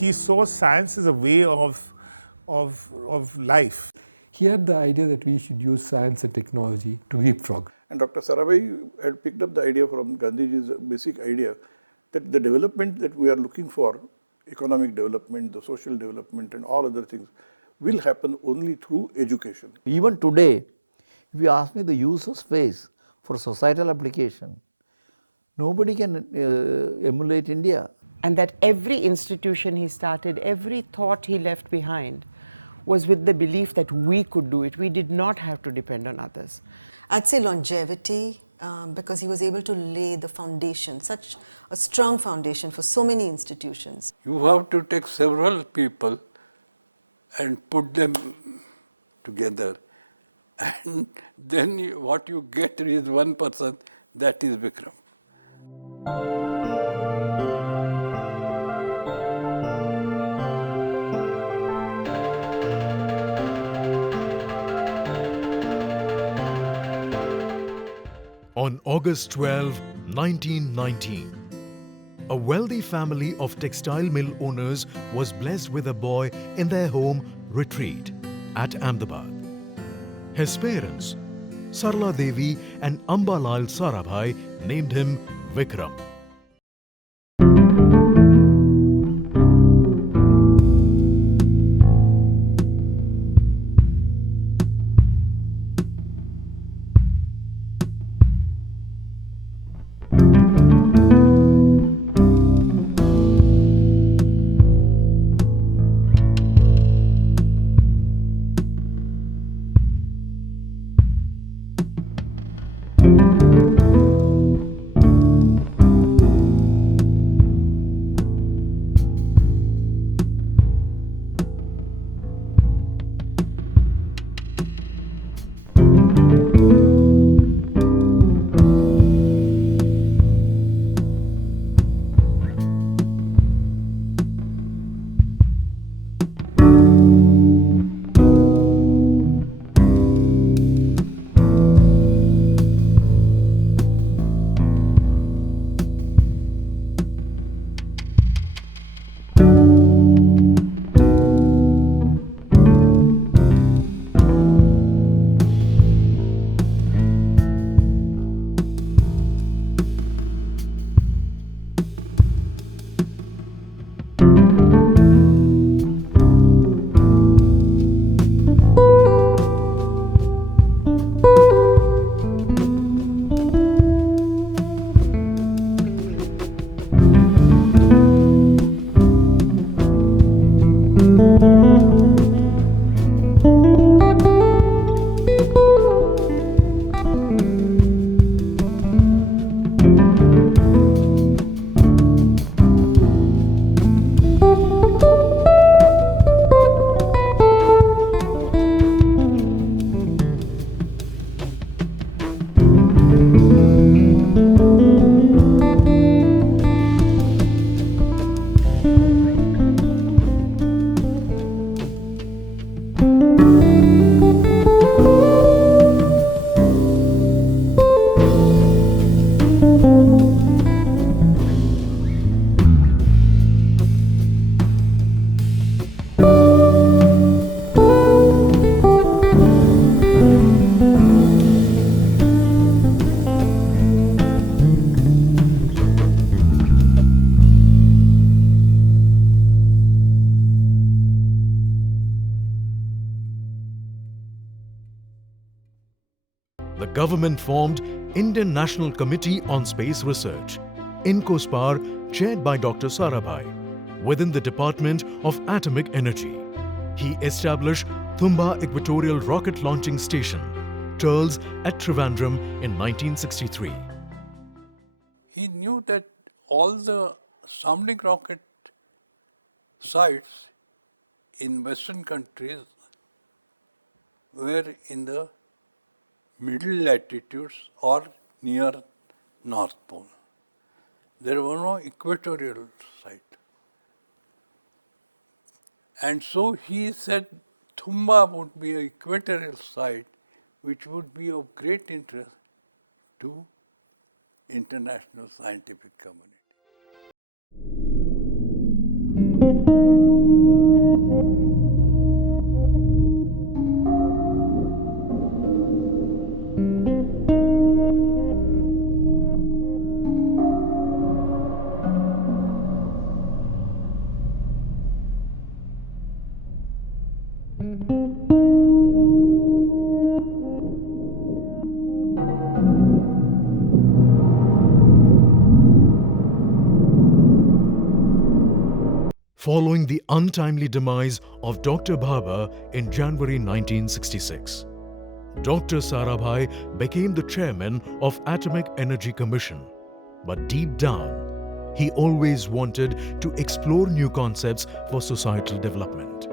He saw science as a way of life. He had the idea that we should use science and technology to leapfrog. And Dr. Sarabhai had picked up the idea from Gandhiji's basic idea that the development that we are looking for, economic development, the social development and all other things, will happen only through education. Even today, if you ask me the use of space for societal application, nobody can emulate India. And that every institution he started, every thought he left behind was with the belief that we could do it. We did not have to depend on others. I'd say longevity, because he was able to lay the foundation, such a strong foundation for so many institutions. You have to take several people and put them together, and then what you get is one person, that is Vikram. On August 12, 1919, a wealthy family of textile mill owners was blessed with a boy in their home retreat at Ahmedabad. His parents, Sarla Devi and Ambalal Sarabhai, named him Vikram. The government formed Indian National Committee on Space Research, INCOSPAR, chaired by Dr. Sarabhai, within the Department of Atomic Energy. He established Thumba Equatorial Rocket Launching Station, TERLS, at Trivandrum in 1963. He knew that all the sounding rocket sites in Western countries were in the middle latitudes or near North Pole. There were no equatorial sites. And so he said Thumba would be an equatorial site which would be of great interest to international scientific community. Following the untimely demise of Dr. Bhabha in January 1966, Dr. Sarabhai became the chairman of Atomic Energy Commission. But deep down, he always wanted to explore new concepts for societal development.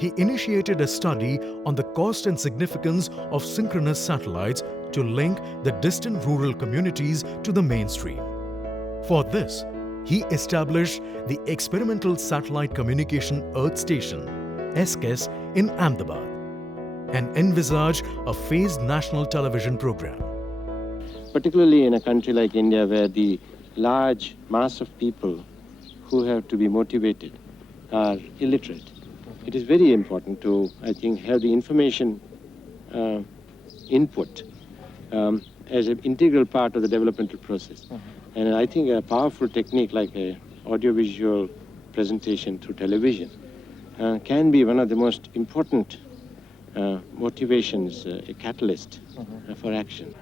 He initiated a study on the cost and significance of synchronous satellites to link the distant rural communities to the mainstream. For this, he established the Experimental Satellite Communication Earth Station, SCES, in Ahmedabad and envisaged a phased national television program. Particularly in a country like India, where the large mass of people who have to be motivated are illiterate, it is very important to, I think, have the information input as an integral part of the developmental process. And I think a powerful technique like a audiovisual presentation through television can be one of the most important motivations, a catalyst for action.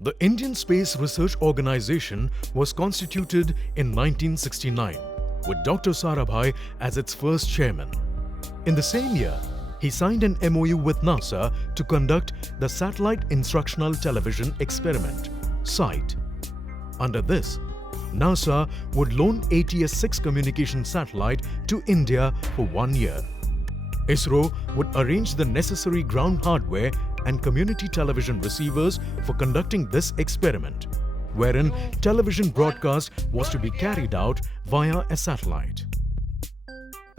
The Indian Space Research Organization was constituted in 1969 with Dr. Sarabhai as its first chairman. In the same year, he signed an MOU with NASA to conduct the Satellite Instructional Television Experiment, SITE. Under this, NASA would loan ATS-6 communication satellite to India for 1 year. ISRO would arrange the necessary ground hardware and community television receivers for conducting this experiment, wherein television broadcast was to be carried out via a satellite.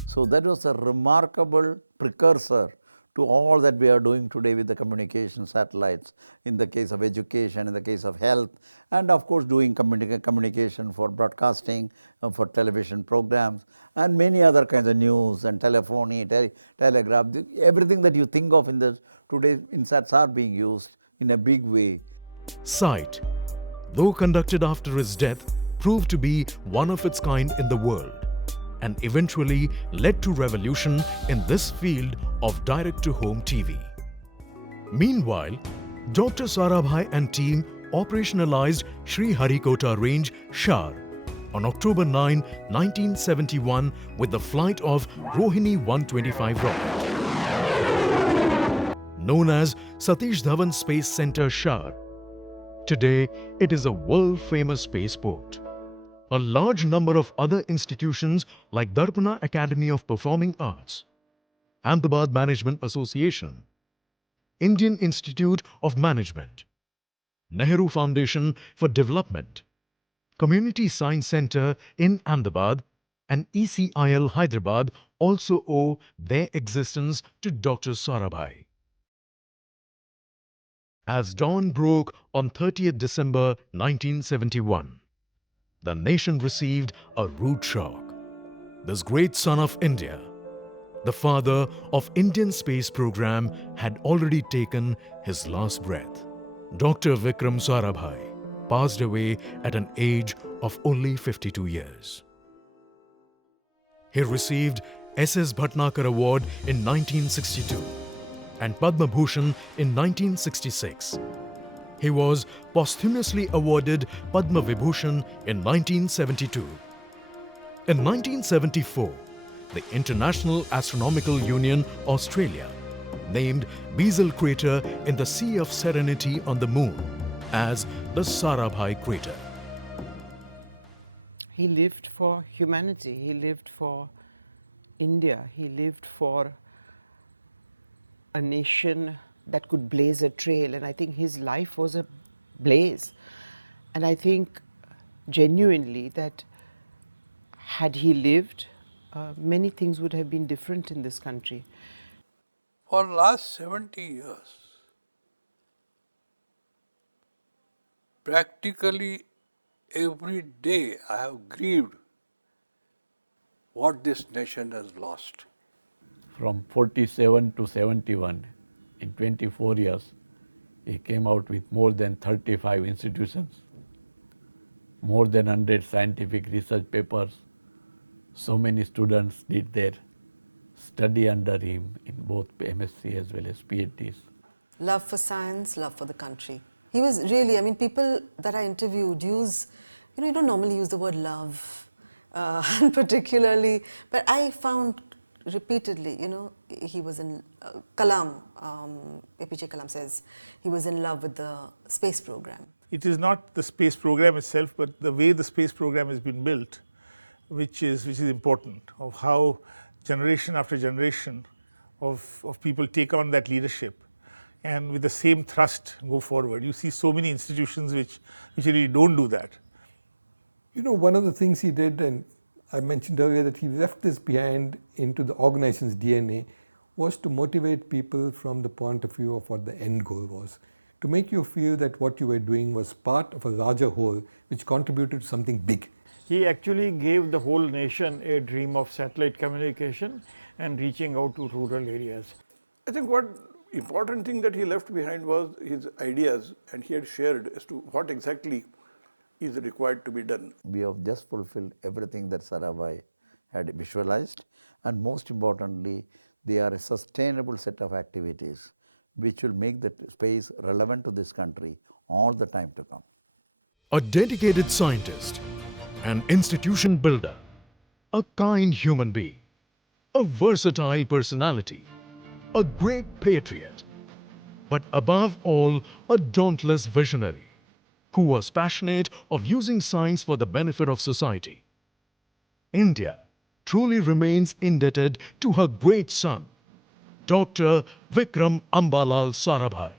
So that was a remarkable precursor to all that we are doing today with the communication satellites, in the case of education, in the case of health, and of course doing communication for broadcasting, for television programs, and many other kinds of news and telephony, telegraph, everything that you think of in the today INSATs are being used in a big way. SITE, though conducted after his death, proved to be one of its kind in the world and eventually led to revolution in this field of direct-to-home TV. Meanwhile, Dr. Sarabhai and team operationalized Shri Harikota Range, Shar, on October 9, 1971 with the flight of Rohini 125 rocket. Known as Satish Dhawan Space Center, Shar, today it is a world-famous spaceport. A large number of other institutions like Darpana Academy of Performing Arts, Ahmedabad Management Association, Indian Institute of Management, Nehru Foundation for Development, Community Science Center in Ahmedabad, and ECIL Hyderabad also owe their existence to Dr. Sarabhai. As dawn broke on 30th December 1971, the nation received a rude shock. This great son of India, the father of Indian space program, had already taken his last breath. Dr. Vikram Sarabhai passed away at an age of only 52 years. He received S.S. Bhatnagar Award in 1962 and Padma Bhushan in 1966. He was posthumously awarded Padma Vibhushan in 1972. In 1974, the International Astronomical Union, Australia, named Beazle Crater in the Sea of Serenity on the Moon as the Sarabhai Crater. He lived for humanity, he lived for India, he lived for a nation that could blaze a trail, and I think his life was a blaze. And I think genuinely that had he lived, many things would have been different in this country. For last 70 years, practically every day I have grieved what this nation has lost. From 47 to 71, in 24 years, he came out with more than 35 institutions, more than 100 scientific research papers. So many students did their study under him in both MSc as well as PhDs. Love for science, love for the country. He was really, I mean, people that I interviewed use, you don't normally use the word love, particularly, but I found repeatedly, he was in Kalam, APJ Kalam says, he was in love with the space program. It is not the space program itself, but the way the space program has been built, which is important, of how generation after generation of people take on that leadership and with the same thrust go forward. You see so many institutions which really don't do that. One of the things he did, and I mentioned earlier that he left this behind into the organization's DNA, was to motivate people from the point of view of what the end goal was. To make you feel that what you were doing was part of a larger whole which contributed to something big. He actually gave the whole nation a dream of satellite communication and reaching out to rural areas. I think what important thing that he left behind was his ideas, and he had shared as to what exactly is required to be done. We have just fulfilled everything that Sarabhai had visualized, and most importantly, they are a sustainable set of activities which will make the space relevant to this country all the time to come. A dedicated scientist, an institution builder, a kind human being, a versatile personality, a great patriot, but above all, a dauntless visionary who was passionate of using science for the benefit of society. India truly remains indebted to her great son, Dr. Vikram Ambalal Sarabhai.